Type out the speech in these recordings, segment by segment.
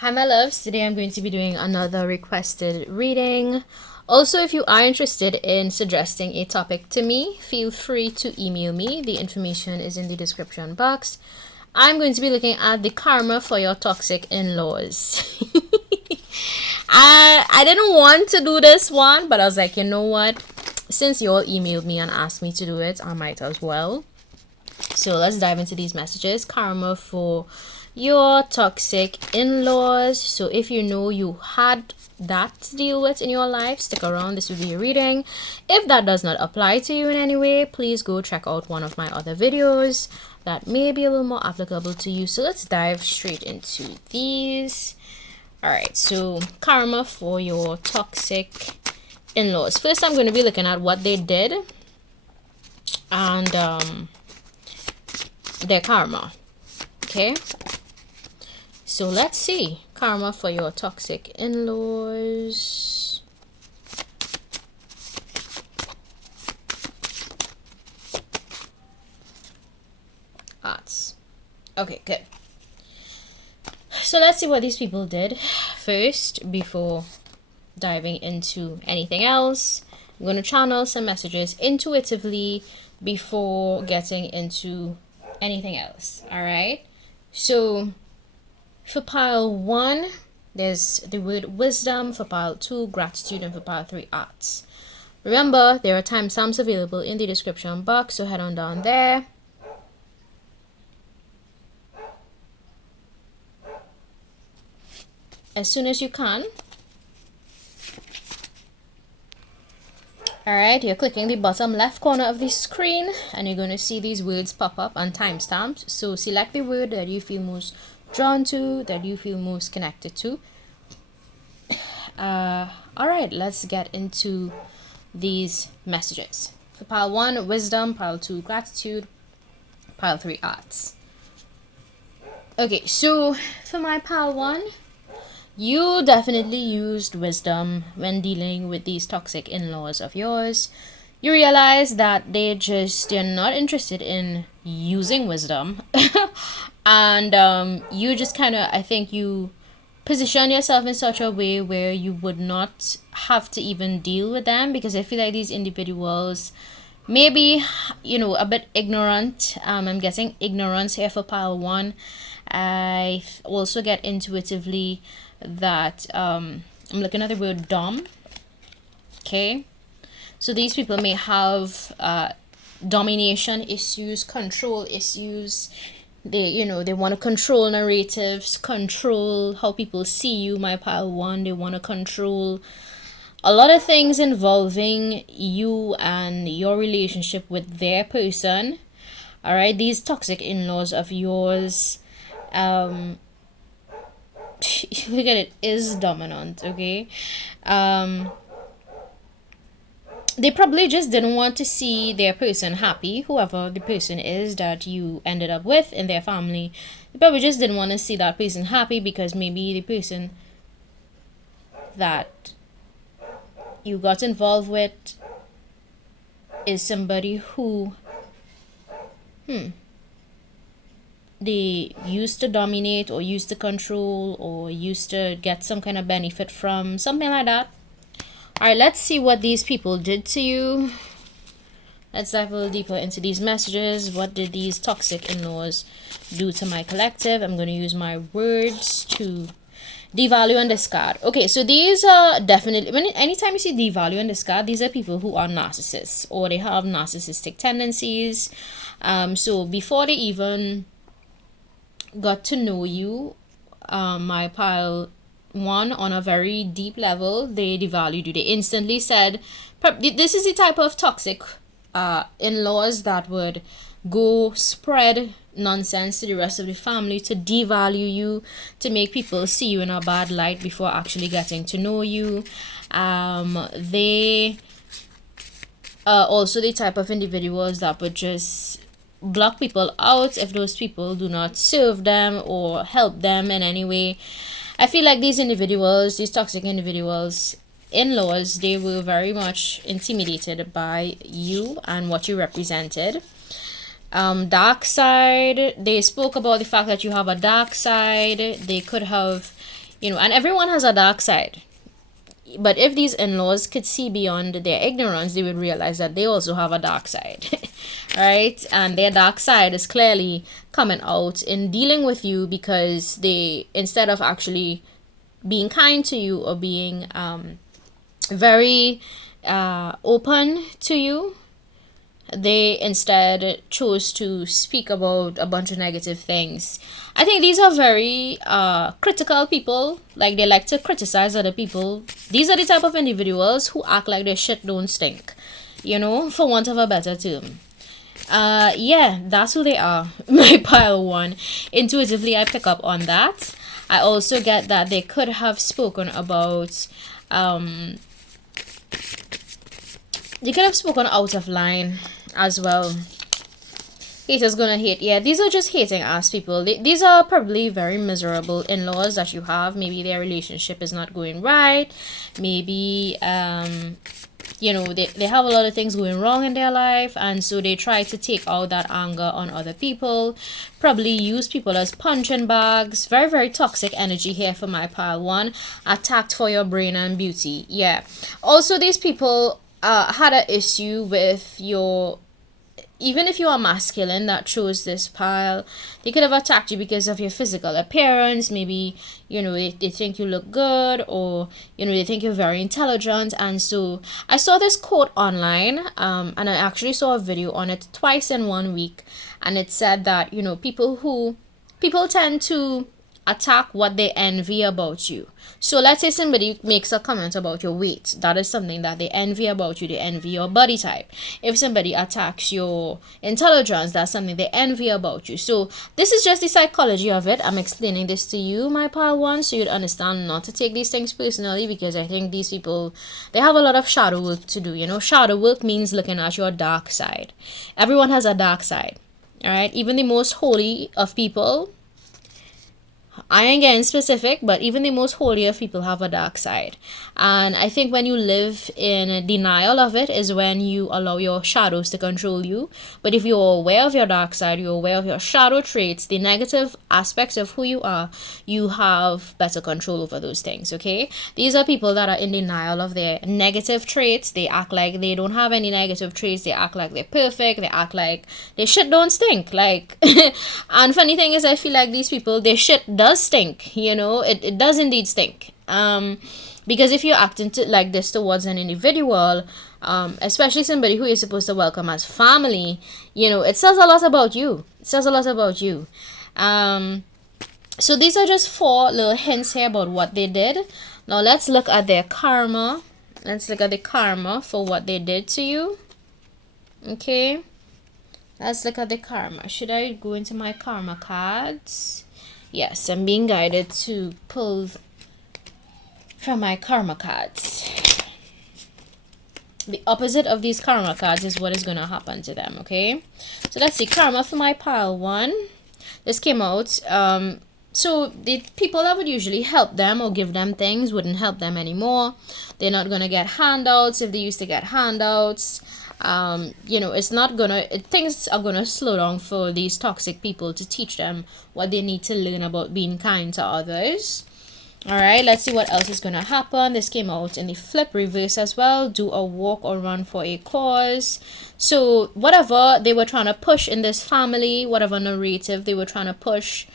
Hi my loves, today I'm going to be doing another requested reading. Also, if you are interested in suggesting a topic to me, feel free to email me. The information is in the description box. I'm going to be looking at the karma for your toxic in-laws. I didn't want to do this one, but I was like, you know what? Since you all emailed me and asked me to do it, I might as well. So let's dive into these messages. Karma for your toxic in-laws. So if you know you had that to deal with in your life, stick around. This will be a reading. If that does not apply to you in any way, please go check out one of my other videos that may be a little more applicable to you. So let's dive straight into these. All right, so karma for your toxic in-laws. First, I'm going to be looking at what they did and their karma. Okay, so let's see karma for your toxic in-laws. Arts. Okay, good. So let's see what these people did first before diving into anything else. I'm going to channel some messages intuitively before getting into anything else. All right, so for pile 1 there's the word wisdom, for pile 2 gratitude, and for pile 3 arts. Remember, there are timestamps available in the description box, so head on down there. As soon as you can. Alright, you're clicking the bottom left corner of the screen and you're going to see these words pop up and timestamps. So select the word that you feel most drawn to, that you feel most connected to. Alright, let's get into these messages. For pile 1, wisdom, pile 2, gratitude, pile 3, arts. Okay, so for my pile 1, you definitely used wisdom when dealing with these toxic in-laws of yours. You realize that they're not interested in using wisdom. And you just kind of, I think you position yourself in such a way where you would not have to even deal with them, because I feel like these individuals maybe, a bit ignorant. I'm getting ignorance here for pile 1. I also get intuitively that I'm looking at the word dom. Okay, so these people may have domination issues, control issues. They want to control narratives, control how people see you, my pile 1. They want to control a lot of things involving you and your relationship with their person. All right, these toxic in-laws of yours, look at it, is dominant. Okay, they probably just didn't want to see their person happy, whoever the person is that you ended up with in their family. They probably just didn't want to see that person happy, because maybe the person that you got involved with is somebody who they used to dominate or used to control or used to get some kind of benefit from, something like that. All right, let's see what these people did to you. Let's dive a little deeper into these messages. What did these toxic in-laws do to my collective? I'm going to use my words to devalue and discard. Okay, so these are definitely, anytime you see devalue and discard, these are people who are narcissists or they have narcissistic tendencies. So before they even got to know you, my pile 1, on a very deep level, they devalued you. They instantly said, this is the type of toxic in-laws that would go spread nonsense to the rest of the family to devalue you, to make people see you in a bad light before actually getting to know you. They are also the type of individuals that would just block people out if those people do not serve them or help them in any way. I feel like these individuals, these toxic individuals, in-laws, they were very much intimidated by you and what you represented. Dark side, they spoke about the fact that you have a dark side. They could have You know, and everyone has a dark side. But if these in-laws could see beyond their ignorance, they would realize that they also have a dark side. Right? And their dark side is clearly coming out in dealing with you, because they, instead of actually being kind to you or being very open to you, they instead chose to speak about a bunch of negative things. I think these are very critical people. Like, they like to criticize other people. These are the type of individuals who act like their shit don't stink, you know, for want of a better term. Yeah, that's who they are. My pile one. Intuitively, I pick up on that. I also get that they could have spoken about they could have spoken out of line as well. Haters gonna hate. Yeah, these are just hating ass people. These are probably very miserable in-laws that you have. Maybe their relationship is not going right. Maybe you know, they have a lot of things going wrong in their life, and so they try to take out that anger on other people. Probably use people as punching bags. Very, very toxic energy here for my pile one. Attacked for your brain and beauty. Yeah. Also, these people had an issue with your, even if you are masculine, that chose this pile, they could have attacked you because of your physical appearance. Maybe, you know, they think you look good, or, you know, they think you're very intelligent. And so I saw this quote online, and I actually saw a video on it twice in 1 week. And it said that, you know, people tend to attack what they envy about you. So let's say somebody makes a comment about your weight. That is something that they envy about you. They envy your body type. If somebody attacks your intelligence, that's something they envy about you. So this is just the psychology of it. I'm explaining this to you, my pile one, so you'd understand not to take these things personally, because I think these people, they have a lot of shadow work to do. You know, shadow work means looking at your dark side. Everyone has a dark side. All right, even the most holy of people, I ain't getting specific, but even the most holy of people have a dark side. And I think when you live in denial of it is when you allow your shadows to control you. But if you're aware of your dark side, you're aware of your shadow traits, the negative aspects of who you are, you have better control over those things, okay? These are people that are in denial of their negative traits. They act like they don't have any negative traits. They act like they're perfect. They act like their shit don't stink. Like, and funny thing is, I feel like these people, their shit does stink, you know, it does indeed stink. Because if you're acting like this towards an individual, especially somebody who you're supposed to welcome as family, you know, it says a lot about you. It says a lot about you. So these are just 4 little hints here about what they did. Now let's look at their karma. Let's look at the karma for what they did to you. Okay, let's look at the karma. Should I go into my karma cards? Yes, I'm being guided to pull from my karma cards. The opposite of these karma cards is what is going to happen to them, okay? So let's see, karma for my pile 1. This came out. So the people that would usually help them or give them things wouldn't help them anymore. They're not going to get handouts if they used to get handouts. You know, it's not gonna, things are gonna slow down for these toxic people to teach them what they need to learn about being kind to others. All right, let's see what else is gonna happen. This came out in the flip reverse as well. Do a walk or run for a cause. So whatever they were trying to push in this family, whatever narrative they were trying to push,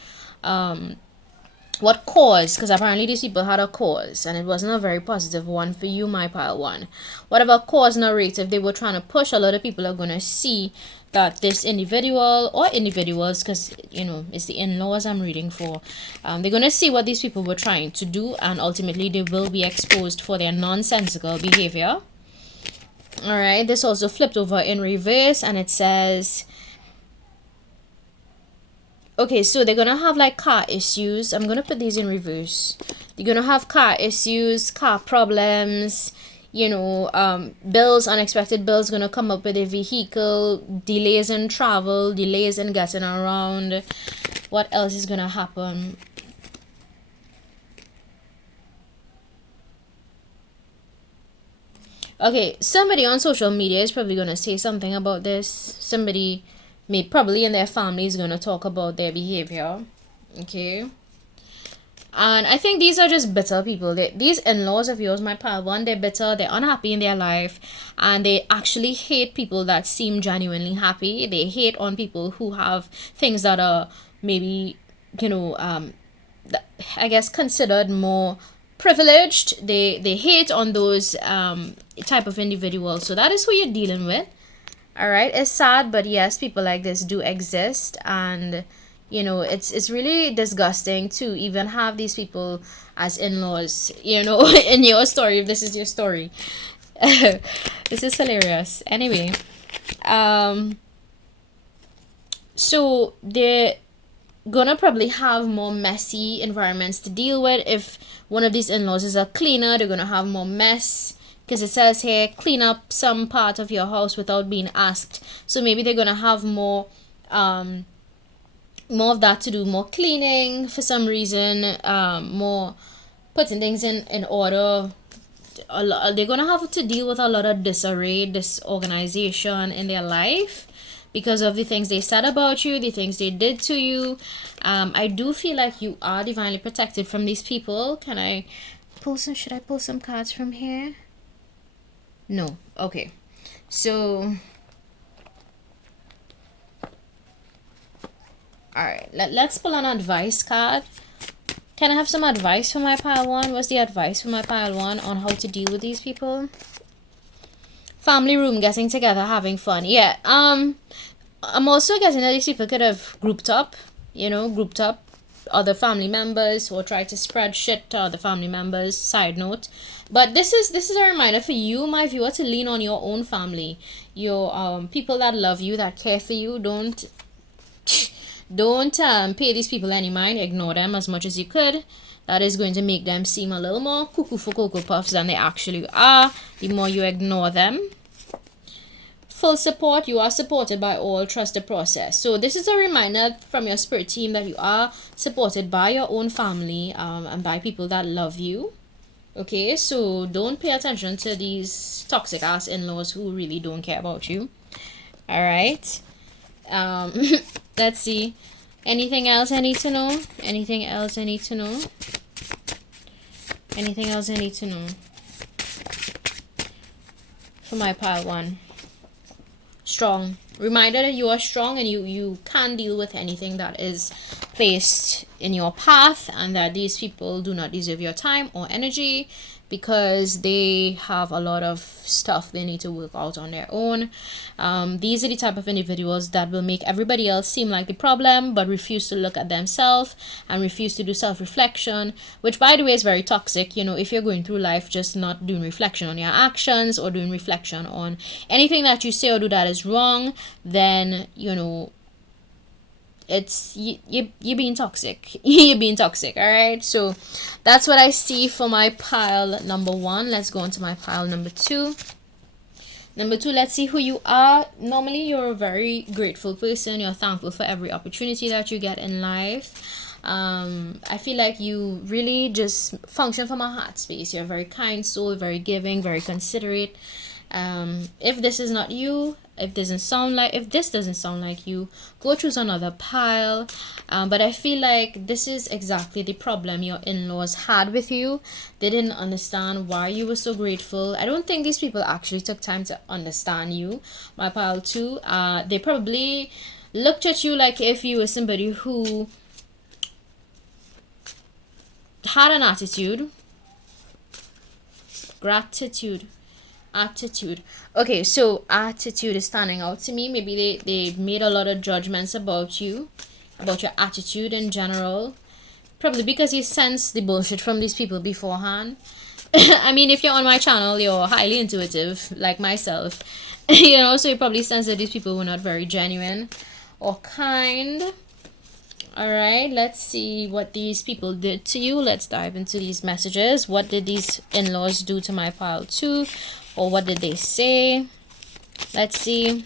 what cause, because apparently these people had a cause and it wasn't a very positive one for you, my pile 1. Whatever cause narrative they were trying to push, a lot of people are going to see that this individual or individuals, because, you know, it's the in-laws I'm reading for, they're going to see what these people were trying to do, and ultimately they will be exposed for their nonsensical behavior. All right, this also flipped over in reverse, and it says, okay, so they're gonna have like car issues. I'm gonna put these in reverse. They're gonna have car issues, car problems, you know, bills, unexpected bills gonna come up with a vehicle, delays in travel, delays in getting around. What else is gonna happen? Okay, somebody on social media is probably gonna say something about this. Somebody probably in their family is going to talk about their behavior. Okay, And I think these are just bitter people. These in-laws of yours, my pile one, they're bitter, they're unhappy in their life, and they actually hate people that seem genuinely happy. They hate on people who have things that are maybe, you know, I guess considered more privileged. They hate on those type of individuals. So that is who you're dealing with. All right, it's sad, but yes, people like this do exist, and you know, it's really disgusting to even have these people as in-laws, you know, in your story, if this is your story. This is hilarious. Anyway, so they're gonna probably have more messy environments to deal with. If one of these in-laws is a cleaner, they're gonna have more mess, because it says here clean up some part of your house without being asked. So maybe they're gonna have more of that to do, more cleaning for some reason, more putting things in order. They're gonna have to deal with a lot of disarray, disorganization in their life because of the things they said about you, the things they did to you. I do feel like you are divinely protected from these people. Can I pull some? Should I pull some cards from here? No. Okay. So, all right. Let's pull an advice card. Can I have some advice for my pile one? What's the advice for my pile one on how to deal with these people? Family room, getting together, having fun. Yeah. I'm also guessing that these people could have grouped up, other family members, or try to spread shit to other family members. Side note. But this is a reminder for you, my viewer, to lean on your own family, your people that love you, that care for you. Don't pay these people any mind. Ignore them as much as you could. That is going to make them seem a little more cuckoo for Cocoa Puffs than they actually are, the more you ignore them. Full support. You are supported by all. Trust the process. So this is a reminder from your spirit team that you are supported by your own family, and by people that love you. Okay, so don't pay attention to these toxic ass in-laws who really don't care about you. All right. Let's see. Anything else I need to know? Anything else I need to know? Anything else I need to know? For my pile one. Strong. Reminder that you are strong and you can deal with anything that is placed in your path, and that these people do not deserve your time or energy because they have a lot of stuff they need to work out on their own. These are the type of individuals that will make everybody else seem like the problem, but refuse to look at themselves and refuse to do self-reflection, which, by the way, is very toxic. You know, if you're going through life just not doing reflection on your actions or doing reflection on anything that you say or do that is wrong, then, you know, it's you're being toxic. You're being toxic. All right, so that's what I see for my pile number one. Let's go on to my pile number two. Let's see who you are. Normally you're a very grateful person. You're thankful for every opportunity that you get in life. I feel like you really just function from a heart space. You're a very kind soul, very giving, very considerate. If this is not you, if this doesn't sound like you, go choose another pile. But I feel like this is exactly the problem your in-laws had with you. They didn't understand why you were so grateful. I don't think these people actually took time to understand you. My pile two, they probably looked at you like if you were somebody who had an attitude. Attitude. Okay, so attitude is standing out to me. Maybe they made a lot of judgments about you, about your attitude in general. Probably because you sense the bullshit from these people beforehand. I mean, if you're on my channel, you're highly intuitive, like myself. You know, so you probably sense that these people were not very genuine or kind. Alright, let's see what these people did to you. Let's dive into these messages. What did these in-laws do to my pile 2? Or what did they say? Let's see.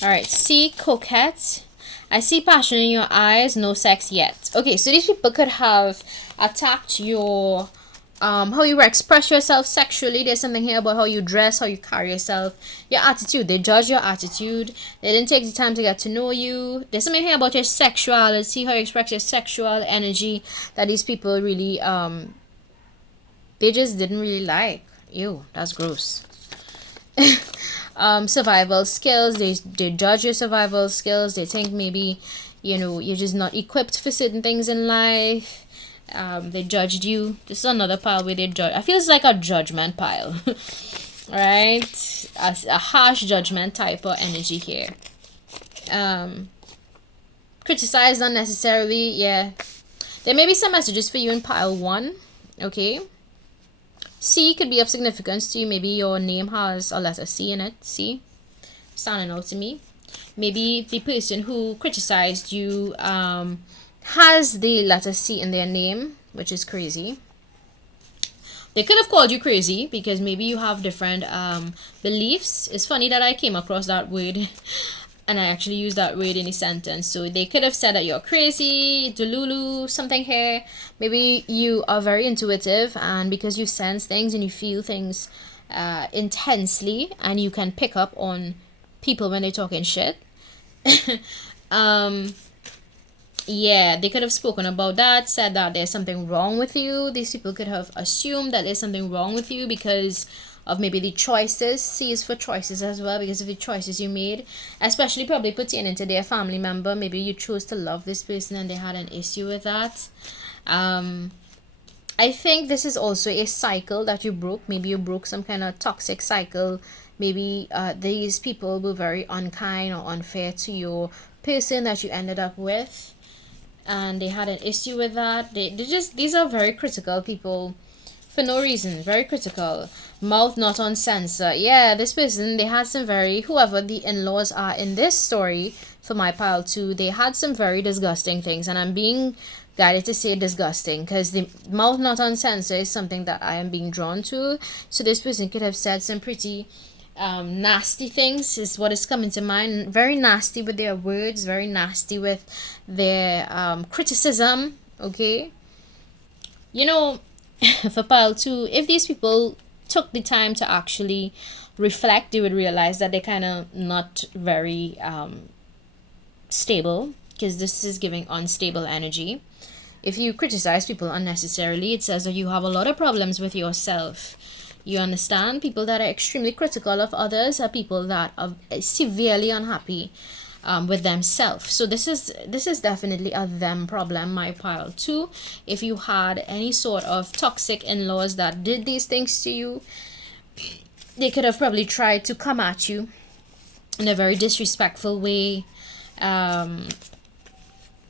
Alright, see, coquette. I see passion in your eyes, no sex yet. Okay, so these people could have attacked your how you express yourself sexually. There's something here about how you dress, how you carry yourself, your attitude. They judge your attitude. They didn't take the time to get to know you. There's something here about your sexuality, how you express your sexual energy, that these people really they just didn't really like. Ew, that's gross. Survival skills. They judge your survival skills. They think maybe, you're just not equipped for certain things in life. They judged you. This is another pile where they judge. I feel it's like a judgment pile. Right? A harsh judgment type of energy here. Criticized unnecessarily. Yeah. There may be some messages for you in pile 1. Okay. C could be of significance to you. Maybe your name has a letter C in it. C. Standing out to me. Maybe the person who criticized you has the letter C in their name, which is crazy. They could have called you crazy because maybe you have different beliefs. It's funny that I came across that word and I actually used that word in a sentence. So they could have said that you're crazy, delulu, something here. Maybe you are very intuitive, and because you sense things and you feel things intensely, and you can pick up on people when they're talking shit. Yeah, they could have spoken about that, said that there's something wrong with you. These people could have assumed that there's something wrong with you because of maybe the choices. C is for choices as well, because of the choices you made, especially probably pertaining to their family member. Maybe you chose to love this person and they had an issue with that. I think this is also a cycle that you broke. Maybe you broke some kind of toxic cycle. Maybe these people were very unkind or unfair to your person that you ended up with, and they had an issue with that. These are very critical people for no reason. Very critical. Mouth not on censor. Yeah, this person, they had some very, whoever the in-laws are in this story for my pile 2, they had some very disgusting things, and I'm being guided to say disgusting because the mouth not on censor is something that I am being drawn to. So this person could have said some pretty nasty things is what is coming to mind. Very nasty with their words, very nasty with their criticism. Okay, for pile 2, if these people took the time to actually reflect, they would realize that they're kind of not very stable, because this is giving unstable energy. If you criticize people unnecessarily, it says that you have a lot of problems with yourself. You understand? People that are extremely critical of others are people that are severely unhappy with themselves. So this is definitely a them problem, my pile 2. If you had any sort of toxic in-laws that did these things to you, they could have probably tried to come at you in a very disrespectful way.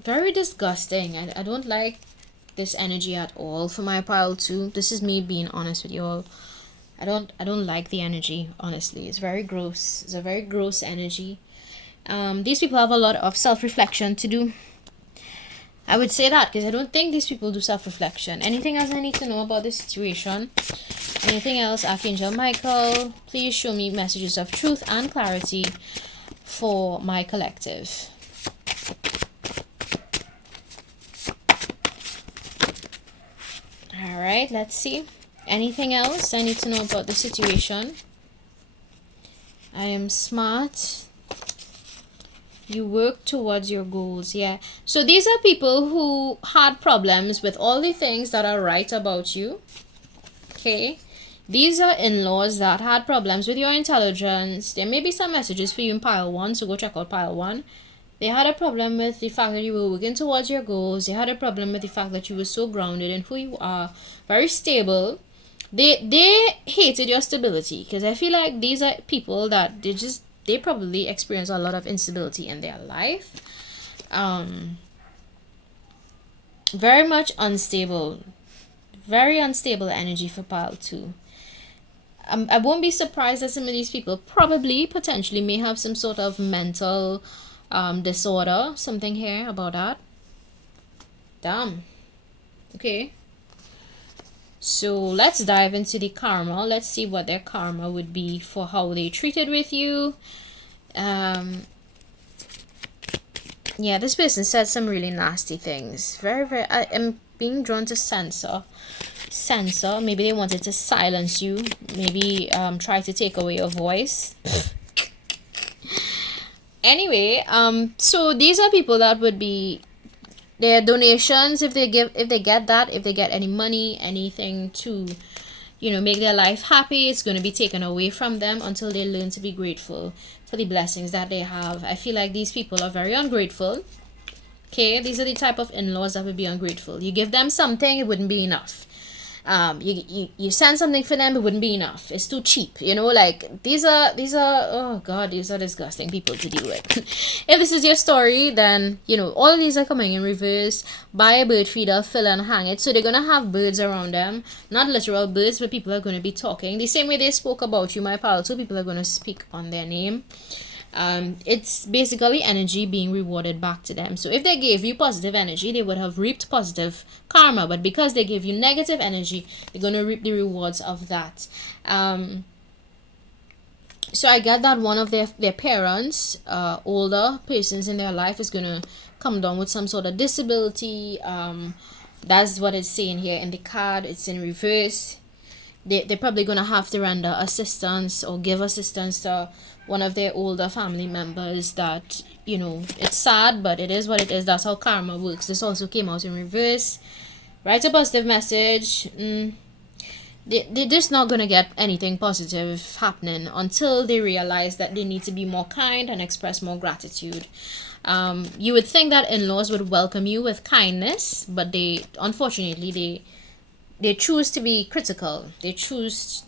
Very disgusting. I don't like this energy at all for my pile 2. This is me being honest with you all. I don't like the energy, honestly. It's very gross. It's a very gross energy. These people have a lot of self-reflection to do. I would say that because I don't think these people do self-reflection. Anything else I need to know about this situation? Anything else? Archangel Michael, please show me messages of truth and clarity for my collective. All right, let's see. Anything else I need to know about the situation? I am smart. You work towards your goals. Yeah. So these are people who had problems with all the things that are right about you. Okay. These are in-laws that had problems with your intelligence. There may be some messages for you in pile 1, so go check out pile 1. They had a problem with the fact that you were working towards your goals. They had a problem with the fact that you were so grounded in who you are, very stable. They hated your stability, because I feel like these are people that they probably experience a lot of instability in their life. Very much unstable. Very unstable energy for pile 2. I won't be surprised that some of these people probably, potentially, may have some sort of mental disorder. Something here about that. Damn. Okay. So let's dive into the karma. Let's see what their karma would be for how they treated with you. Yeah, this person said some really nasty things. Very, very. being drawn to censor. Maybe they wanted to silence you, maybe try to take away your voice. Anyway, so these are people that would be their donations, if they get any money, anything to, you know, make their life happy, it's going to be taken away from them until they learn to be grateful for the blessings that they have. I feel like these people are very ungrateful. Okay, these are the type of in-laws that would be ungrateful. You give them something, it wouldn't be enough. You send something for them, it wouldn't be enough. It's too cheap, you know. Like these are oh god, these are disgusting people to deal with. If this is your story, then you know all of these are coming in reverse. Buy a bird feeder, fill and hang it. So they're gonna have birds around them, not literal birds, but people are gonna be talking the same way they spoke about you, my pal. So people are gonna speak on their name. It's basically energy being rewarded back to them. So if they gave you positive energy, they would have reaped positive karma, but because they gave you negative energy, they're going to reap the rewards of that. So I get that one of their parents, older persons in their life, is going to come down with some sort of disability. That's what it's saying here in the card. It's in reverse. They're probably going to have to render assistance or give assistance to one of their older family members. That, you know, it's sad, but it is what it is. That's how karma works. This also came out in reverse. Write a positive message. They're just not going to get anything positive happening until they realize that they need to be more kind and express more gratitude. You would think that in-laws would welcome you with kindness, but unfortunately they choose to be critical. They chose,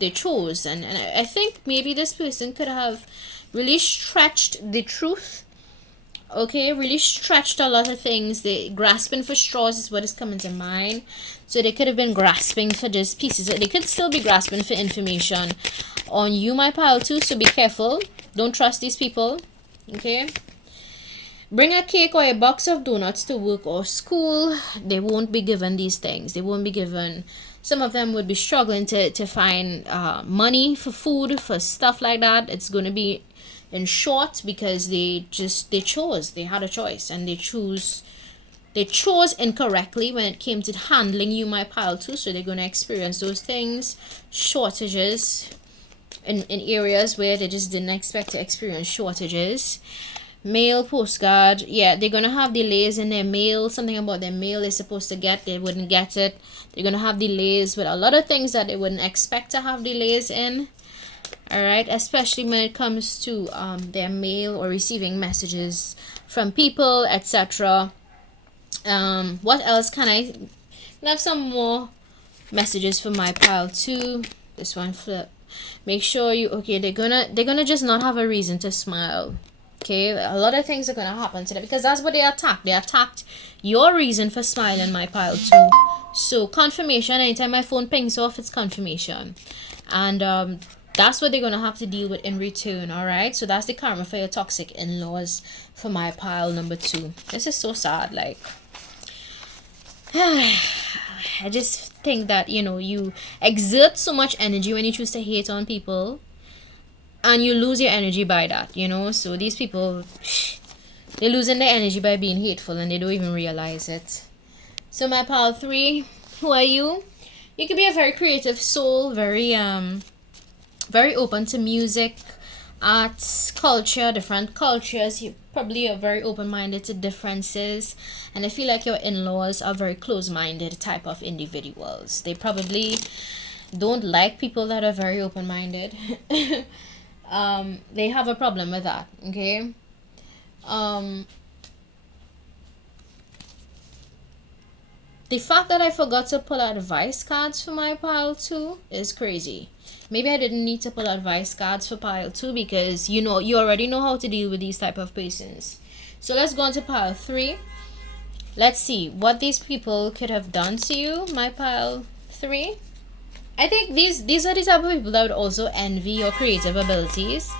and I think maybe this person could have really stretched the truth. Okay, really stretched a lot of things. They grasping for straws is what is coming to mind. So they could have been grasping for just pieces. They could still be grasping for information on you, my pal, too. So be careful. Don't trust these people. Okay. Bring a cake or a box of donuts to work or school. They won't be given these things. They won't be given. Some of them would be struggling to find money for food, for stuff like that. It's going to be in short because they had a choice, and they chose incorrectly when it came to handling you, my pal, too. So they're going to experience those things, shortages in areas where they just didn't expect to experience shortages. Mail, postcard, yeah, they're gonna have delays in their mail. Something about their mail they're supposed to get, they wouldn't get it. They're gonna have delays with a lot of things that they wouldn't expect to have delays in. All right, especially when it comes to their mail or receiving messages from people, etc. What else can I have? Some more messages for my pile too. This one flip. Make sure you they're gonna just not have a reason to smile. Okay, a lot of things are going to happen to them because that's what they attacked. They attacked your reason for smiling, my pile, too. So, confirmation. Anytime my phone pings off, it's confirmation. And that's what they're going to have to deal with in return, all right? So, that's the karma for your toxic in-laws for my pile number 2. This is so sad. Like, I just think that, you know, you exert so much energy when you choose to hate on people. And you lose your energy by that, you know. So these people, they're losing their energy by being hateful, and they don't even realize it. So my pal 3, who are you? You could be a very creative soul, very open to music, arts, culture, different cultures. You probably are very open-minded to differences, and I feel like your in-laws are very close-minded type of individuals. They probably don't like people that are very open-minded. They have a problem with that. Okay. The fact that I forgot to pull out advice cards for my pile 2 is crazy. Maybe I didn't need to pull out advice cards for pile 2 because you already know how to deal with these type of persons. So let's go on to pile 3. Let's see what these people could have done to you, my pile 3. I think these are the type of people that would also envy your creative abilities.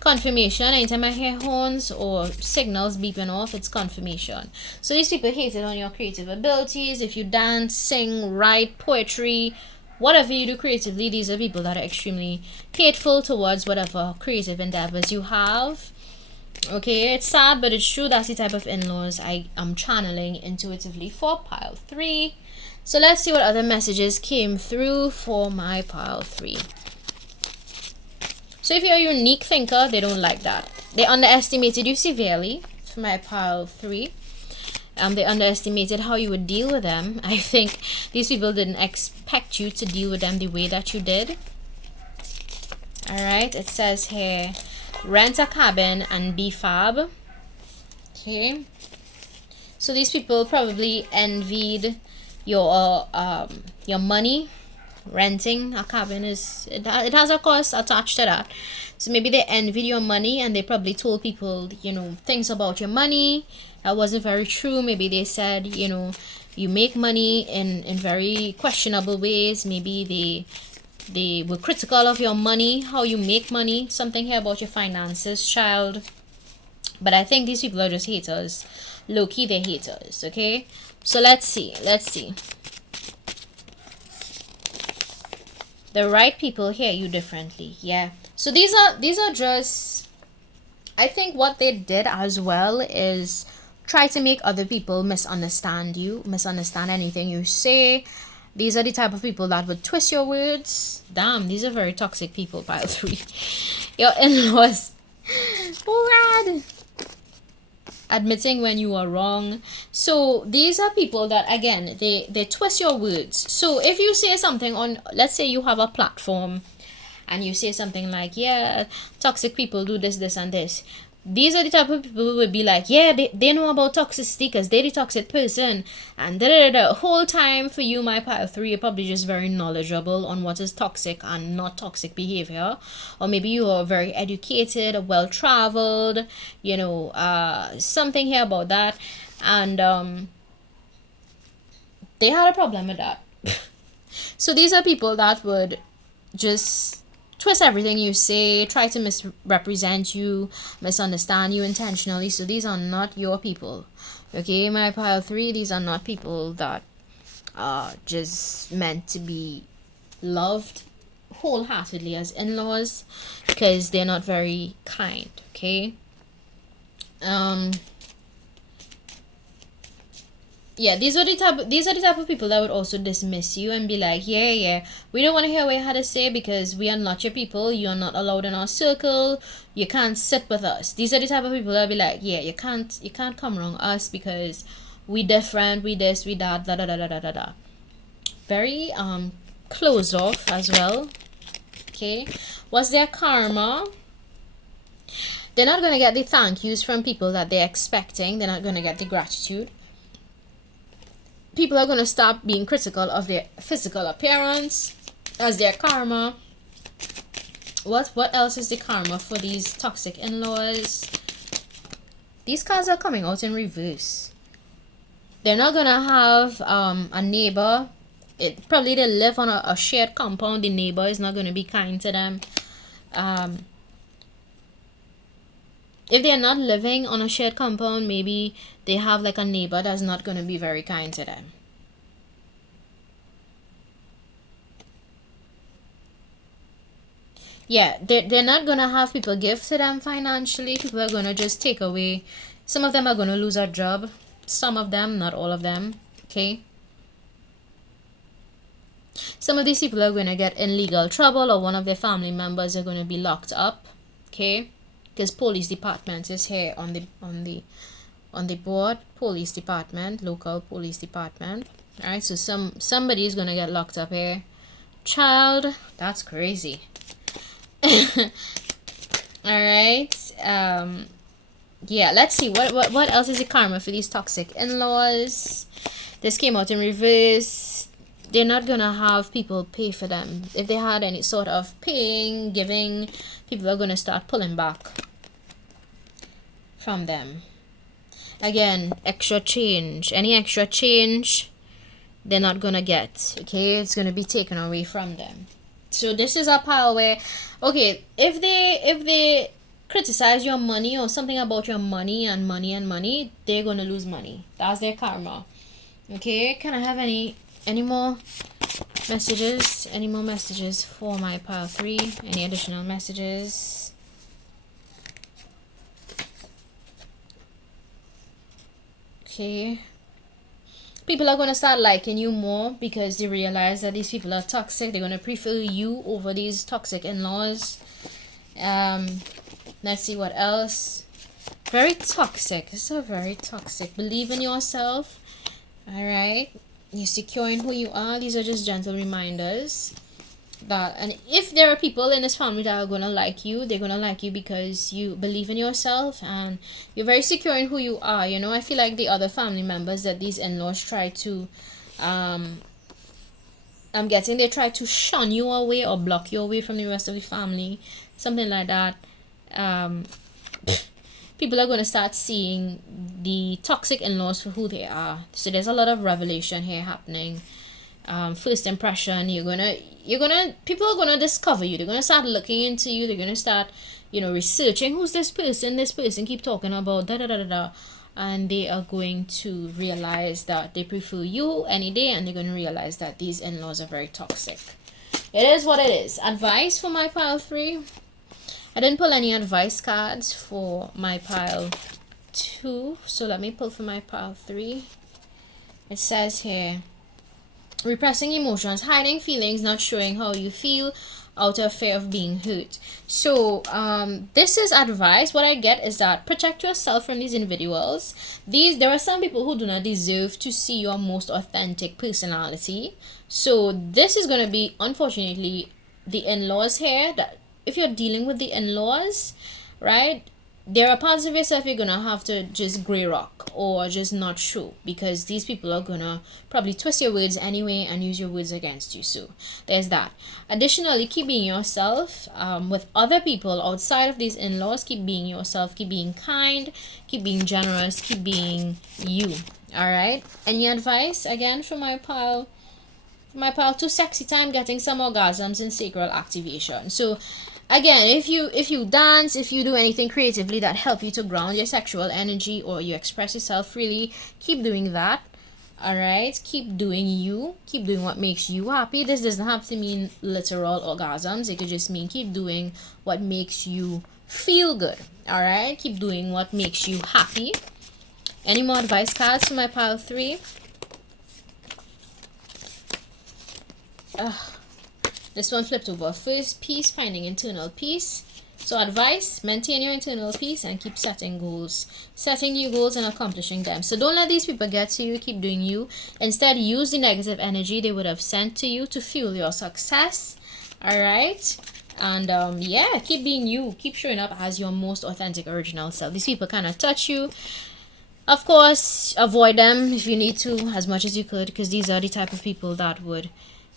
Confirmation. Anytime I hear horns or signals beeping off, it's confirmation. So these people hated on your creative abilities. If you dance, sing, write, poetry, whatever you do creatively, these are people that are extremely hateful towards whatever creative endeavors you have. Okay, it's sad, but it's true. That's the type of in-laws I am channeling intuitively for pile 3. So let's see what other messages came through for my pile 3. So if you're a unique thinker, they don't like that. They underestimated you severely for my pile 3. They underestimated how you would deal with them. I think these people didn't expect you to deal with them the way that you did. Alright, it says here, rent a cabin and be fab. Okay. So these people probably envied your money. Renting a cabin it has a cost attached to that. So maybe they envied your money and they probably told people, things about your money that wasn't very true. Maybe they said, you make money in very questionable ways. Maybe they were critical of your money, how you make money, something here about your finances, child. But I think these people are just haters. Low-key, they're haters, okay? So let's see. The right people hear you differently. Yeah. So these are just, I think what they did as well is try to make other people misunderstand anything you say. These are the type of people that would twist your words. Damn, these are very toxic people, pile 3. Your in-laws. Oh God. Admitting when you are wrong. So these are people that, again, they twist your words. So if you say something on, let's say you have a platform and you say something like, yeah, toxic people do this and this, these are the type of people who would be like, yeah, they know about toxicity because they're the toxic person, and the whole time for you, my pile 3, you're probably just very knowledgeable on what is toxic and not toxic behavior. Or maybe you are very educated, well traveled, something here about that, and they had a problem with that. So these are people that would just twist everything you say, try to misrepresent you, misunderstand you intentionally. So these are not your people. Okay, my pile 3, these are not people that are just meant to be loved wholeheartedly as in-laws, because they're not very kind. Okay. Yeah, these are the type of people that would also dismiss you and be like, yeah, we don't want to hear what you had to say because we are not your people. You are not allowed in our circle. You can't sit with us. These are the type of people that be like, yeah, you can't come around us because we different, we this, we that, da da da da da da da. Very closed off as well. Okay, what's their karma? They're not gonna get the thank yous from people that they're expecting. They're not gonna get the gratitude. People are going to stop being critical of their physical appearance as their karma. What else is the karma for these toxic in-laws? These cards are coming out in reverse. They're not going to have a neighbor. Probably they live on a shared compound. The neighbor is not going to be kind to them. If they're not living on a shared compound, maybe they have like a neighbor that's not going to be very kind to them. Yeah, they're not going to have people give to them financially. People are going to just take away. Some of them are going to lose a job. Some of them, not all of them. Okay. Some of these people are going to get in legal trouble, or one of their family members are going to be locked up. Okay. Because police department is here on the board. Police department, local police department. All right, so somebody is gonna get locked up here. Child, that's crazy. All right. Yeah, let's see what else is the karma for these toxic in-laws. This came out in reverse. They're not gonna have people pay for them. If they had any sort of paying, giving, people are gonna start pulling back from them. Again, extra change. Any extra change, they're not gonna get. Okay, it's gonna be taken away from them. So this is a pile where, okay, if they criticize your money or something about your money, they're gonna lose money. That's their karma. Okay, can I have any more messages? Any more messages for my pile 3? Any additional messages? Okay. People are going to start liking you more because they realize that these people are toxic. They're going to prefer you over these toxic in-laws. Let's see what else. Very toxic. This is very toxic. Believe in yourself. All right. You're secure in who you are. These are just gentle reminders that, and if there are people in this family that are gonna like you, they're gonna like you because you believe in yourself and you're very secure in who you are. You know, I feel like the other family members that these in-laws try to I'm getting they try to shun you away or block you away from the rest of the family, something like that. People are going to start seeing the toxic in-laws for who they are. So there's a lot of revelation here happening. First impression, people are gonna discover you. They're gonna start looking into you. They're gonna start, researching who's this person. This person keep talking about da da da da da, and they are going to realize that they prefer you any day, and they're gonna realize that these in-laws are very toxic. It is what it is. Advice for my pile 3. I didn't pull any advice cards for my pile 2, so let me pull for my pile 3. It says here, repressing emotions, hiding feelings, not showing how you feel out of fear of being hurt. So this is advice. What I get is that protect yourself from these individuals. There are some people who do not deserve to see your most authentic personality. So this is going to be, unfortunately, the in-laws here. That if you're dealing with the in-laws, right, there are parts of yourself you're gonna have to just gray rock or just not show, because these people are gonna probably twist your words anyway and use your words against you. So there's that. Additionally, keep being yourself with other people outside of these in-laws. Keep being yourself, keep being kind, keep being generous, keep being you. All right, any advice again for my pile 2? Sexy time, getting some orgasms and sacral activation. So again, if you dance, if you do anything creatively that help you to ground your sexual energy or you express yourself freely, keep doing that. All right, keep doing you, keep doing what makes you happy. This doesn't have to mean literal orgasms. It could just mean keep doing what makes you feel good. All right, keep doing what makes you happy. Any more advice cards for my pile 3? This one flipped over. First piece, finding internal peace. So advice, maintain your internal peace and keep setting goals. Setting new goals and accomplishing them. So don't let these people get to you. Keep doing you. Instead, use the negative energy they would have sent to you to fuel your success. Alright? And yeah, keep being you. Keep showing up as your most authentic, original self. These people kind of touch you. Of course, avoid them if you need to as much as you could, because these are the type of people that would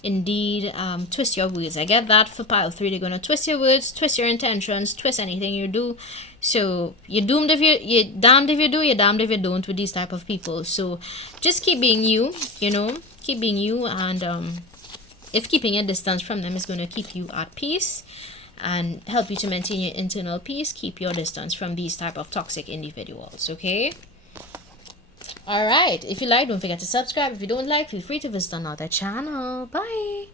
indeed twist your words. I get that for pile 3. They're gonna twist your words, twist your intentions, twist anything you do. So you're damned if you do, you're damned if you don't with these type of people. So just keep being you, keep being you, and if keeping a distance from them is gonna keep you at peace and help you to maintain your internal peace, keep your distance from these type of toxic individuals. Okay, all right, if you like, don't forget to subscribe. If you don't like, feel free to visit another channel. Bye.